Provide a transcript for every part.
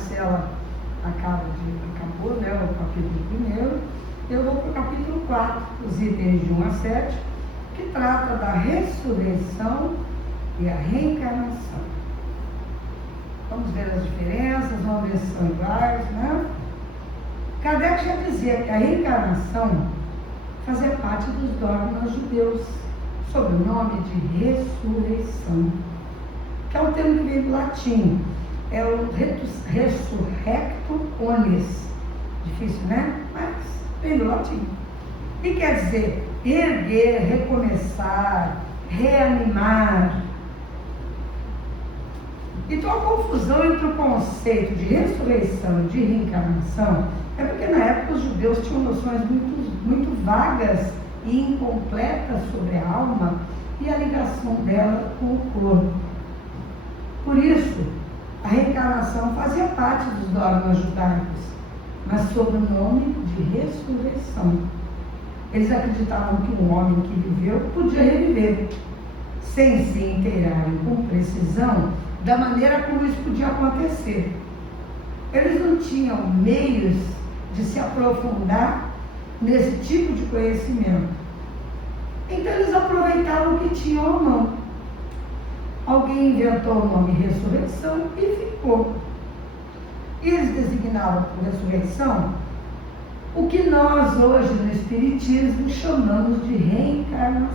Marcela acabou, né, o capítulo 1, eu vou para o capítulo 4, os itens de 1 a 7, que trata da ressurreição e a reencarnação. Vamos ver as diferenças, vamos ver se são iguais, né? Kardec já dizia que a reencarnação fazia parte dos dogmas judeus, sob o nome de ressurreição, que é um termo que vem do latim, é o resurrecto omnes. Difícil, né? Mas vem do latim. E quer dizer erguer, recomeçar, reanimar. Então a confusão entre o conceito de ressurreição e de reencarnação é porque na época os judeus tinham noções muito vagas e incompletas sobre a alma e a ligação dela com o corpo. Por isso, a reencarnação fazia parte dos dogmas judaicos, mas sob o nome de ressurreição. Eles acreditavam que um homem que viveu podia reviver, sem se inteirarem com precisão da maneira como isso podia acontecer. Eles não tinham meios de se aprofundar nesse tipo de conhecimento. Então eles aproveitavam o que tinham à mão. Alguém inventou o nome ressurreição e ficou. E eles designavam por ressurreição o que nós hoje no Espiritismo chamamos de reencarnação.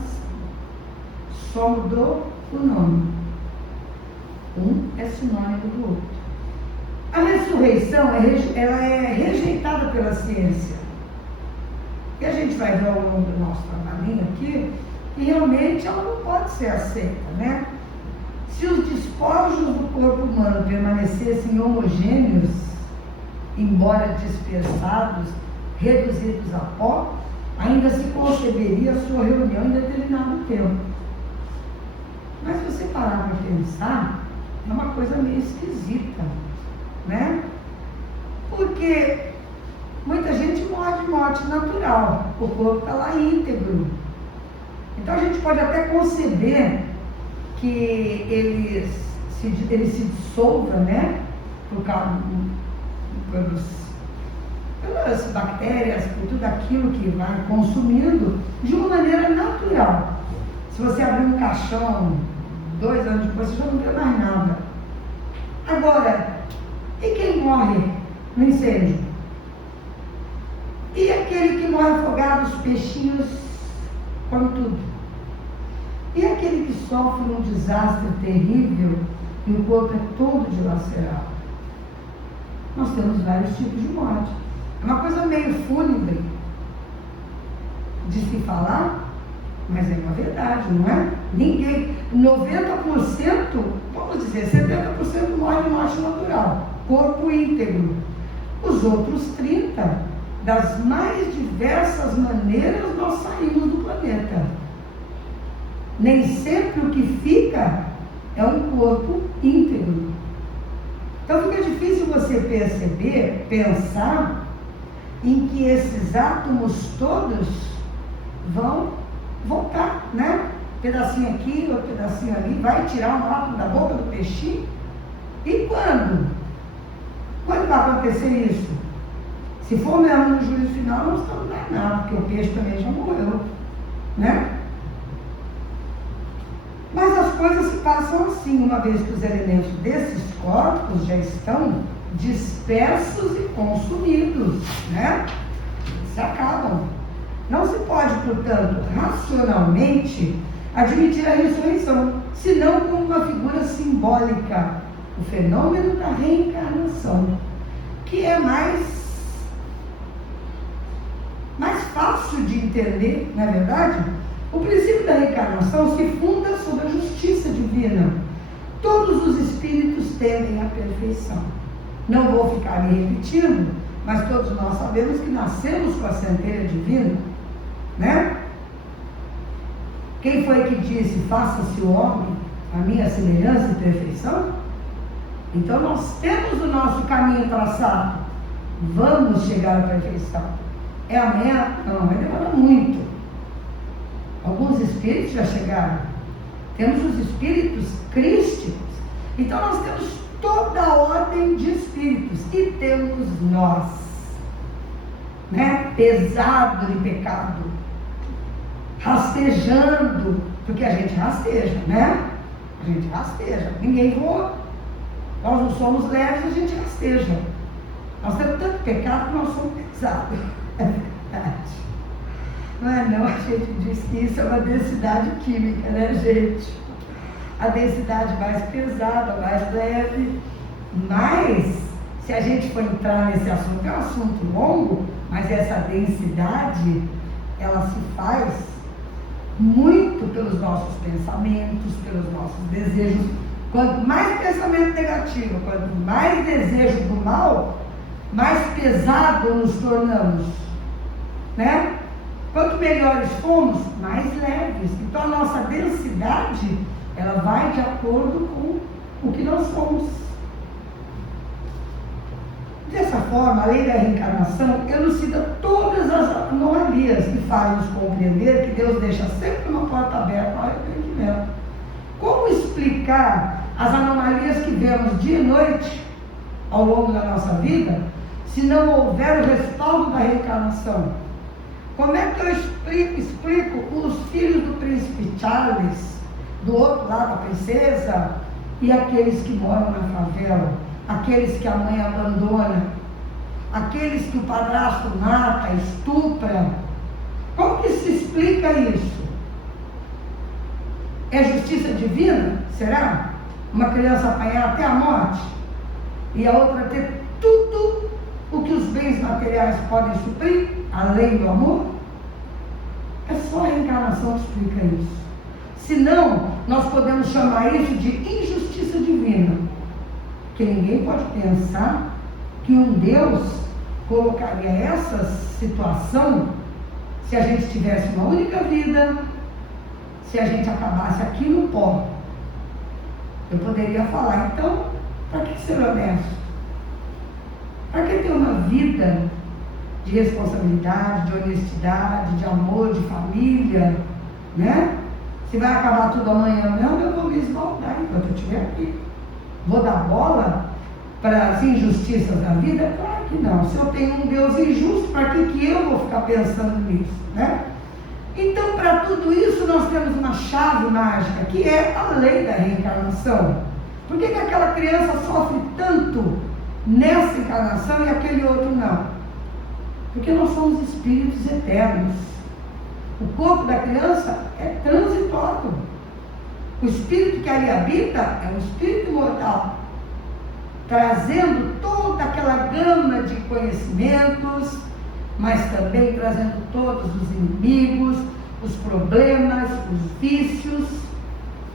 Só mudou o nome. Um é sinônimo do outro. A ressurreição ela é rejeitada pela ciência. E a gente vai ver ao longo do nosso trabalhinho aqui, e realmente ela não pode ser aceita, né? Se os despojos do corpo humano permanecessem homogêneos, embora dispersados, reduzidos a pó, ainda se conceberia a sua reunião em determinado tempo. Mas se você parar para pensar, é uma coisa meio esquisita, né? Porque muita gente morre de morte natural, o corpo está lá íntegro. Então a gente pode até conceber que ele se dissolva, né? Pelas bactérias, por tudo aquilo que vai consumindo de uma maneira natural. Se você abrir um caixão 2 anos depois, você já não vê mais nada. Agora, e quem morre no incêndio? E aquele que morre afogado, os peixinhos comem tudo? E aquele que sofre um desastre terrível e o corpo é todo dilacerado? Nós temos vários tipos de morte. É uma coisa meio fúnebre de se falar, mas é uma verdade, não é? Ninguém, 90%, vamos dizer, 70% morre de morte natural, corpo íntegro. Os outros 30%, das mais diversas maneiras nós saímos do planeta. Nem sempre o que fica é um corpo íntegro. Então fica difícil você pensar em que esses átomos todos vão voltar, né? Pedacinho aqui, outro pedacinho ali, vai tirar um átomo da boca do peixinho. E quando? Quando vai acontecer isso? Se for mesmo no juízo final, não estamos mais nada, porque o peixe também já morreu, né? Mas as coisas se passam assim, uma vez que os elementos desses corpos já estão dispersos e consumidos, né? Se acabam. Não se pode, portanto, racionalmente admitir a ressurreição, senão como uma figura simbólica, o fenômeno da reencarnação, que é mais fácil de entender, não é verdade? O princípio da reencarnação se funda sobre a justiça divina. Todos os espíritos tendem à perfeição. Não vou ficar me repetindo, mas todos nós sabemos que nascemos com a centelha divina, né? Quem foi que disse, faça-se o homem a minha semelhança e perfeição? Então nós temos o nosso caminho traçado. Vamos chegar à perfeição. É amanhã? Não, vai demorar muito. Alguns espíritos já chegaram. Temos os espíritos crísticos. Então nós temos toda a ordem de espíritos. E temos nós, né, pesado de pecado, rastejando, porque a gente rasteja, né? A gente rasteja, ninguém voa. Nós não somos leves, a gente rasteja. Nós temos tanto pecado que nós somos pesados. É verdade. Não é não, a gente diz que isso é uma densidade química, né, gente? A densidade mais pesada, mais leve. Mas, se a gente for entrar nesse assunto, é um assunto longo, mas essa densidade, ela se faz muito pelos nossos pensamentos, pelos nossos desejos. Quanto mais pensamento negativo, quanto mais desejo do mal, mais pesado nos tornamos, né? Quanto melhores fomos, mais leves. Então a nossa densidade, ela vai de acordo com o que nós somos. Dessa forma, a lei da reencarnação elucida todas as anomalias e faz-nos compreender que Deus deixa sempre uma porta aberta ao arrependimento. Como explicar as anomalias que vemos dia e noite ao longo da nossa vida, se não houver o respaldo da reencarnação? Como é que eu explico os filhos do príncipe Charles, do outro lado a princesa, e aqueles que moram na favela, aqueles que a mãe abandona, aqueles que o padrasto mata, estupra? Como que se explica isso? É justiça divina? Será? Uma criança apanhar até a morte e a outra ter tudo o que os bens materiais podem suprir, além do amor? É só a reencarnação que explica isso. Senão, nós podemos chamar isso de injustiça divina. Porque ninguém pode pensar que um Deus colocaria essa situação se a gente tivesse uma única vida, se a gente acabasse aqui no pó. Eu poderia falar, então, para que ser honesto? Para que ter uma vida de responsabilidade, de honestidade, de amor, de família, né? Se vai acabar tudo amanhã, não, eu vou me esbaldar enquanto eu estiver aqui. Vou dar bola para as injustiças da vida? Claro que não. Se eu tenho um Deus injusto, para que eu vou ficar pensando nisso, né? Então, para tudo isso, nós temos uma chave mágica, que é a lei da reencarnação. Por que aquela criança sofre tanto nessa encarnação e aquele outro não? Porque nós somos espíritos eternos. O corpo da criança é transitório. O espírito que ali habita é um espírito imortal, trazendo toda aquela gama de conhecimentos, mas também trazendo todos os inimigos, os problemas, os vícios,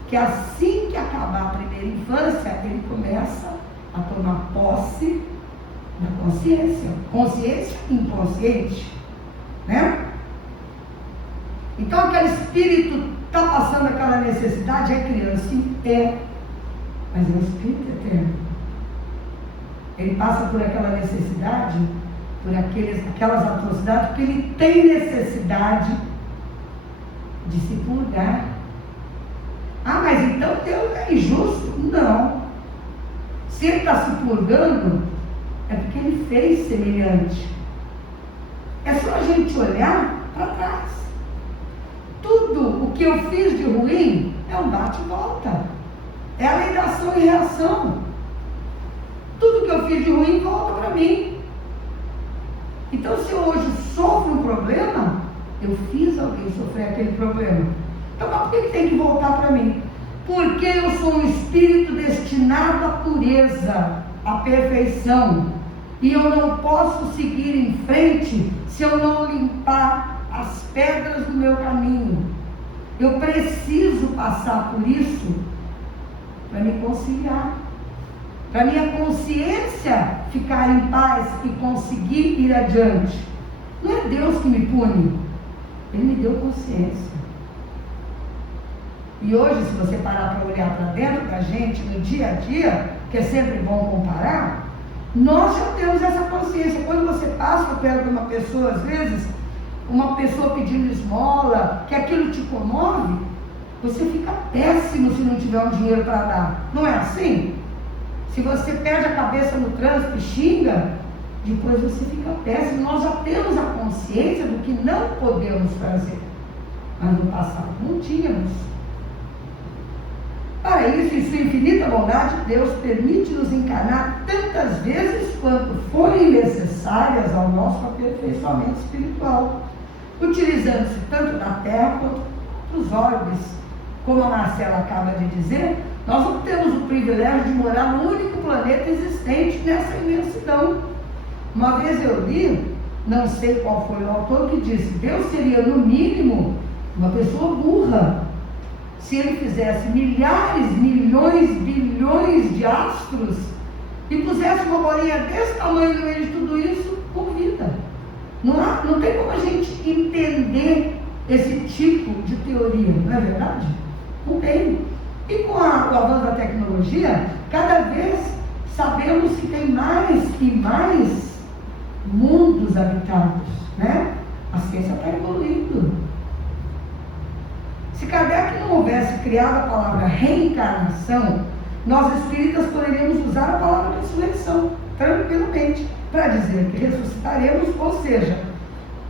que assim que acabar a primeira infância, ele começa a tomar posse da consciência inconsciente, né? Então aquele espírito está passando aquela necessidade, é criança, sim, mas é um espírito eterno. Ele passa por aquela necessidade, por aquelas atrocidades, porque ele tem necessidade de se purgar. Ah, mas então Deus é injusto? Não. Se ele está se purgando, é porque ele fez semelhante. É só a gente olhar para trás. Tudo o que eu fiz de ruim é um bate e volta. É a lei da ação e reação. Tudo que eu fiz de ruim volta para mim. Então, se eu hoje sofro um problema, eu fiz alguém sofrer aquele problema. Então, mas por que tem que voltar para mim? Porque eu sou um espírito destinado à pureza, à perfeição. E eu não posso seguir em frente se eu não limpar as pedras do meu caminho. Eu preciso passar por isso para me conciliar, para minha consciência ficar em paz e conseguir ir adiante. Não é Deus que me pune, Ele me deu consciência. E hoje, se você parar para olhar para dentro da gente, no dia a dia, que é sempre bom comparar, nós já temos essa consciência. Quando você passa perto de uma pessoa, às vezes, uma pessoa pedindo esmola, que aquilo te comove, você fica péssimo se não tiver um dinheiro para dar. Não é assim? Se você perde a cabeça no trânsito e xinga, depois você fica péssimo. Nós já temos a consciência do que não podemos fazer, mas no passado não tínhamos. Para isso, em sua infinita bondade, Deus permite nos encarnar tantas vezes quanto forem necessárias ao nosso aperfeiçoamento espiritual, utilizando-se tanto da Terra quanto dos orbes. Como a Marcela acaba de dizer, nós não temos o privilégio de morar no único planeta existente nessa imensidão. Uma vez eu li, não sei qual foi o autor, que disse: Deus seria no mínimo uma pessoa burra se ele fizesse milhares, milhões, bilhões de astros e pusesse uma bolinha desse tamanho no meio de tudo isso por vida. Não tem como a gente entender esse tipo de teoria, não é verdade? Não tem. E com o avanço da tecnologia, cada vez sabemos que tem mais e mais mundos habitados, né? A ciência está evoluindo. Se Kardec não houvesse criado a palavra reencarnação, nós espíritas poderíamos usar a palavra ressurreição tranquilamente para dizer que ressuscitaremos, ou seja,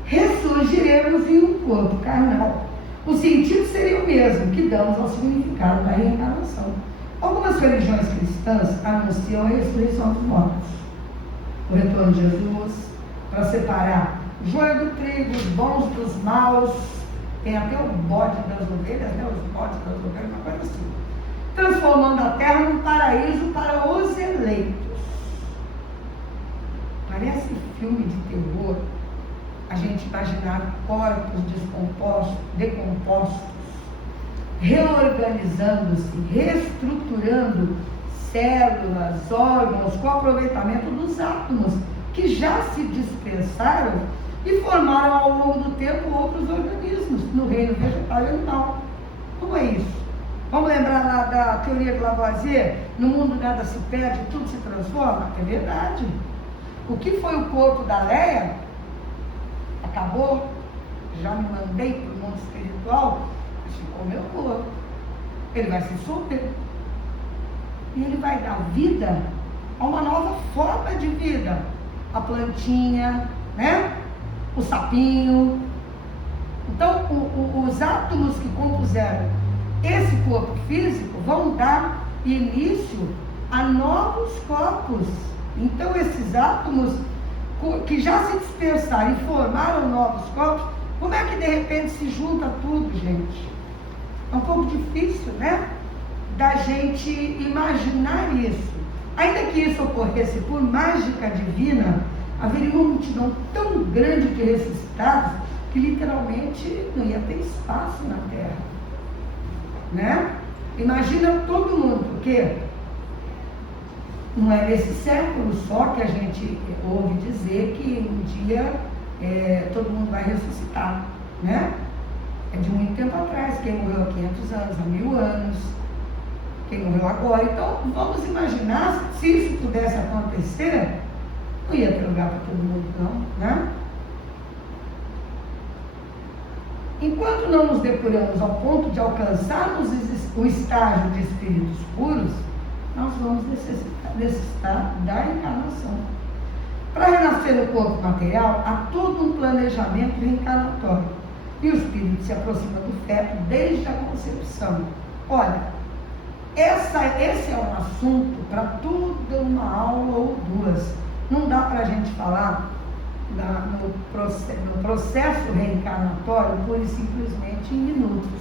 ressurgiremos em um corpo carnal. O sentido seria o mesmo que damos ao significado da reencarnação. Algumas religiões cristãs anunciam a ressurreição dos mortos, o retorno de Jesus, para separar o joio do trigo, os bons dos maus. Tem até o bode das ovelhas, né? Os bodes das ovelhas, uma coisa assim. Transformando a terra num paraíso para os eleitos. Parece filme de terror a gente imaginar corpos descompostos, decompostos, reorganizando-se, reestruturando células, órgãos, com o aproveitamento dos átomos que já se dispersaram e formaram ao longo do tempo outros organismos no reino vegetal e animal. Como é isso? Vamos lembrar lá da teoria de Lavoisier? No mundo nada se perde, tudo se transforma? É verdade. O que foi o corpo da Leia acabou, já me mandei para o mundo espiritual, mas ficou meu corpo. Ele vai se dissolver. E ele vai dar vida a uma nova forma de vida. A plantinha, né? O sapinho. Então, os átomos que compuseram esse corpo físico vão dar início a novos corpos. Então, esses átomos que já se dispersaram e formaram novos corpos, como é que de repente se junta tudo, gente? É um pouco difícil, né? Da gente imaginar isso. Ainda que isso ocorresse por mágica divina, haveria uma multidão tão grande de ressuscitados que literalmente não ia ter espaço na Terra, né? Imagina todo mundo, porque não é nesse século só que a gente ouve dizer que um dia todo mundo vai ressuscitar, né? É de muito tempo atrás, quem morreu há 500 anos, há 1000 anos, quem morreu agora. Então, vamos imaginar, se isso pudesse acontecer, não ia ter lugar para todo mundo, não, né? Enquanto não nos depuramos ao ponto de alcançarmos o estágio de espíritos puros, nós vamos necessitar da encarnação. Para renascer no corpo material, há todo um planejamento reencarnatório. E o espírito se aproxima do feto desde a concepção. Olha, esse é um assunto para toda uma aula ou duas. Não dá para a gente falar no processo reencarnatório pura e simplesmente em minutos,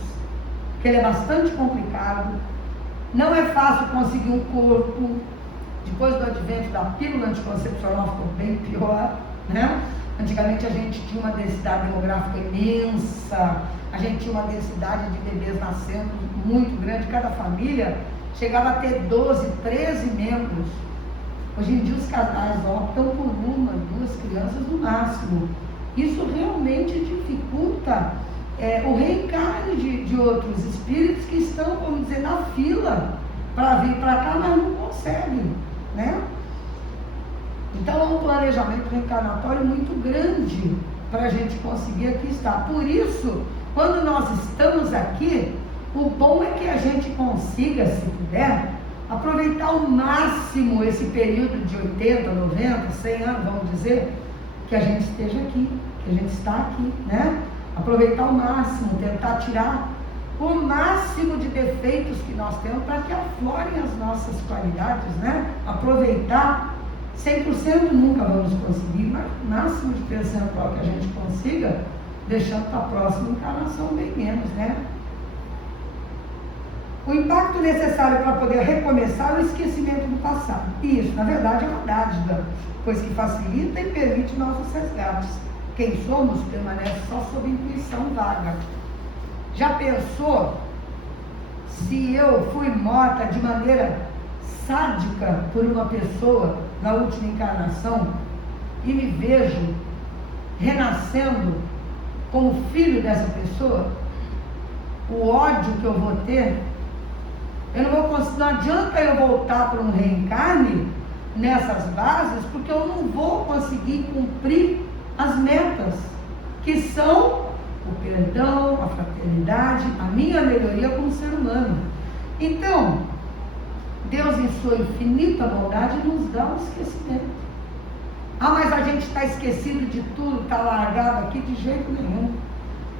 porque ele é bastante complicado. Não é fácil conseguir um corpo. Depois do advento da pílula anticoncepcional ficou bem pior, né? Antigamente a gente tinha uma densidade demográfica imensa, a gente tinha uma densidade de bebês nascendo muito grande, cada família chegava a ter 12, 13 membros. Hoje em dia os casais optam por uma, 2 crianças no máximo. Isso realmente dificulta o reencarne de outros espíritos que estão, vamos dizer, na fila para vir para cá, mas não conseguem, né? Então é um planejamento reencarnatório muito grande para a gente conseguir aqui estar. Por isso, quando nós estamos aqui, o bom é que a gente consiga, se puder, aproveitar ao máximo esse período de 80, 90, 100 anos, vamos dizer, que a gente esteja aqui, que a gente está aqui, né? Aproveitar ao máximo, tentar tirar o máximo de defeitos que nós temos para que aflorem as nossas qualidades, né? Aproveitar 100% nunca vamos conseguir, mas o máximo de percentual que a gente consiga, deixando para a próxima encarnação bem menos, né? O impacto necessário para poder recomeçar é o esquecimento do passado. E isso, na verdade, é uma dádiva, pois que facilita e permite novos resgates. Quem somos permanece só sob intuição vaga. Já pensou se eu fui morta de maneira sádica por uma pessoa na última encarnação e me vejo renascendo como filho dessa pessoa? O ódio que eu vou ter, eu não vou conseguir, não adianta eu voltar para um reencarne nessas bases, porque eu não vou conseguir cumprir as metas, que são o perdão, a fraternidade, a minha melhoria como ser humano. Então, Deus, em sua infinita bondade, nos dá um esquecimento. Ah, mas a gente está esquecido de tudo, está largado aqui, de jeito nenhum.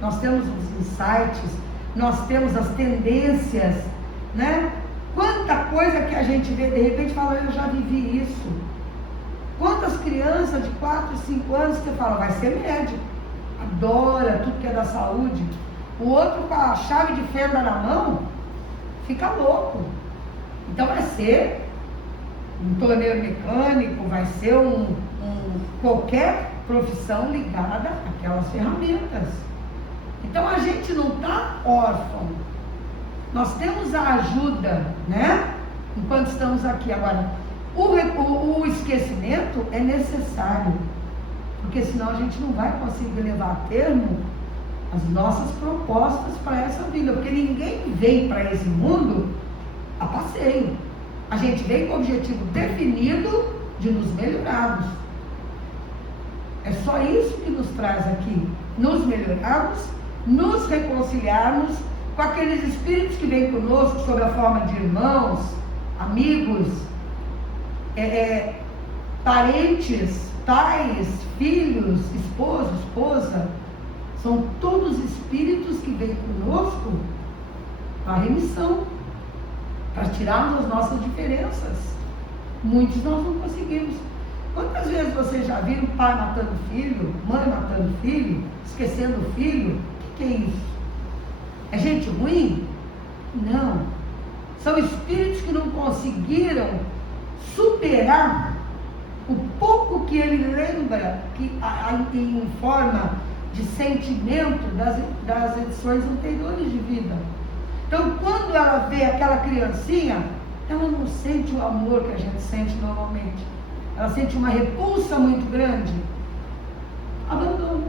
Nós temos os insights, nós temos as tendências, né? Quanta coisa que a gente vê, de repente fala, eu já vivi isso. Quantas crianças de 4, 5 anos que fala, vai ser médico, adora tudo que é da saúde. O outro com a chave de fenda na mão, fica louco. Então vai ser um torneiro mecânico, vai ser qualquer profissão ligada àquelas ferramentas. Então a gente não está órfão. Nós temos a ajuda, né? Enquanto estamos aqui. Agora, o esquecimento é necessário, porque senão a gente não vai conseguir levar a termo as nossas propostas para essa vida, porque ninguém vem para esse mundo a passeio. A gente vem com o objetivo definido de nos melhorarmos. É só isso que nos traz aqui, nos melhorarmos, nos reconciliarmos com aqueles espíritos que vêm conosco sob a forma de irmãos, amigos, parentes, pais, filhos, esposo, esposa. São todos espíritos que vêm conosco para remissão, para tirarmos as nossas diferenças. Muitos nós não conseguimos. Quantas vezes vocês já viram pai matando filho, mãe matando filho, esquecendo o filho? O que é isso? É gente ruim? Não. São espíritos que não conseguiram superar o pouco que ele lembra, que em forma de sentimento das edições anteriores de vida. Então, quando ela vê aquela criancinha, ela não sente o amor que a gente sente normalmente. Ela sente uma repulsa muito grande. Abandono.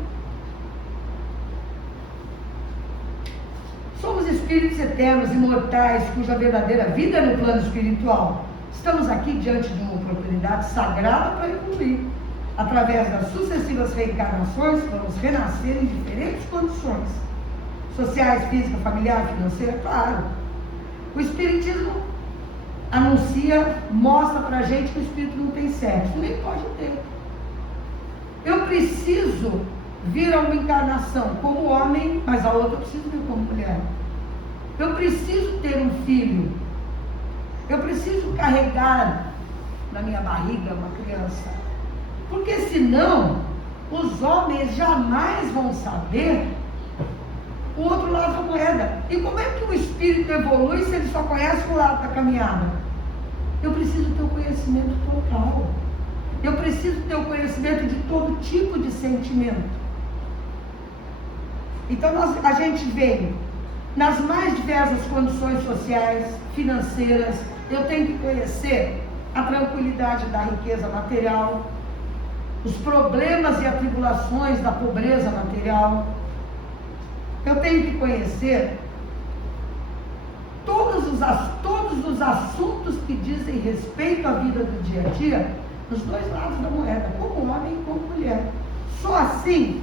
Somos espíritos eternos, imortais, cuja verdadeira vida é no plano espiritual. Estamos aqui diante de uma oportunidade sagrada para evoluir. Através das sucessivas reencarnações, vamos renascer em diferentes condições. Sociais, física, familiar, financeira, claro. O Espiritismo anuncia, mostra pra gente que o espírito não tem sexo, nem pode ter. Eu preciso vir a uma encarnação como homem, mas a outra eu preciso vir como mulher. Eu preciso ter um filho. Eu preciso carregar na minha barriga uma criança. Porque senão, os homens jamais vão saber o outro lado da moeda. E como é que o espírito evolui se ele só conhece o lado da caminhada? Eu preciso ter o conhecimento total. Eu preciso ter o conhecimento de todo tipo de sentimento. Então a gente vem nas mais diversas condições sociais, financeiras. Eu tenho que conhecer a tranquilidade da riqueza material, os problemas e atribulações da pobreza material. Eu tenho que conhecer todos os assuntos que dizem respeito à vida do dia a dia, nos dois lados da moeda, como homem e como mulher. Só assim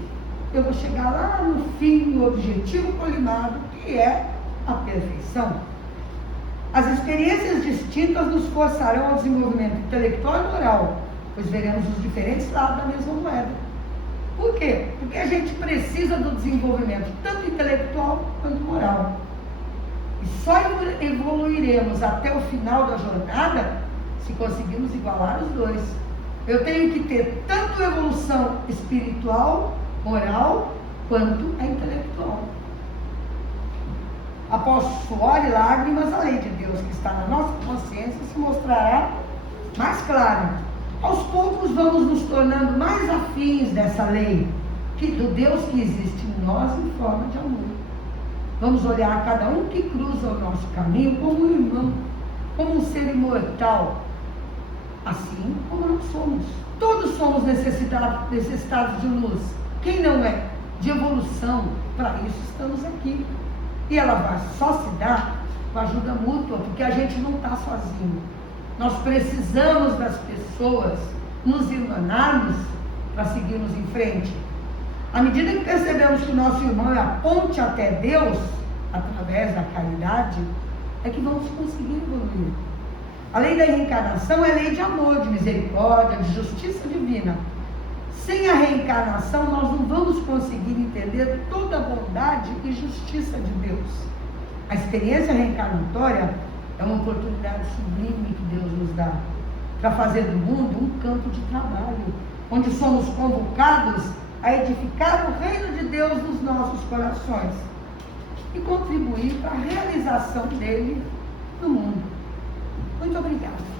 eu vou chegar lá no fim, no objetivo colimado, que é a perfeição. As experiências distintas nos forçarão ao desenvolvimento intelectual e moral, pois veremos os diferentes lados da mesma moeda. Por quê? Porque a gente precisa do desenvolvimento tanto intelectual quanto moral. E só evoluiremos até o final da jornada se conseguirmos igualar os dois. Eu tenho que ter tanto evolução espiritual, moral, quanto a intelectual. Após suor e lágrimas, a lei de Deus que está na nossa consciência se mostrará mais clara. Aos poucos vamos nos tornando mais afins dessa lei, do Deus que existe em nós em forma de amor. Vamos olhar cada um que cruza o nosso caminho como um irmão, como um ser imortal, assim como nós somos. Todos somos necessitados de luz. Quem não é? De evolução. Para isso estamos aqui. E ela vai só se dar com ajuda mútua, porque a gente não está sozinho. Nós precisamos das pessoas nos irmanarmos para seguirmos em frente. À medida que percebemos que o nosso irmão é a ponte até Deus, através da caridade, é que vamos conseguir evoluir. A lei da reencarnação é lei de amor, de misericórdia, de justiça divina. Sem a reencarnação, nós não vamos conseguir entender toda a bondade e justiça de Deus. A experiência reencarnatória é uma oportunidade sublime que Deus nos dá para fazer do mundo um campo de trabalho, onde somos convocados a edificar o reino de Deus nos nossos corações e contribuir para a realização dele no mundo. Muito obrigada.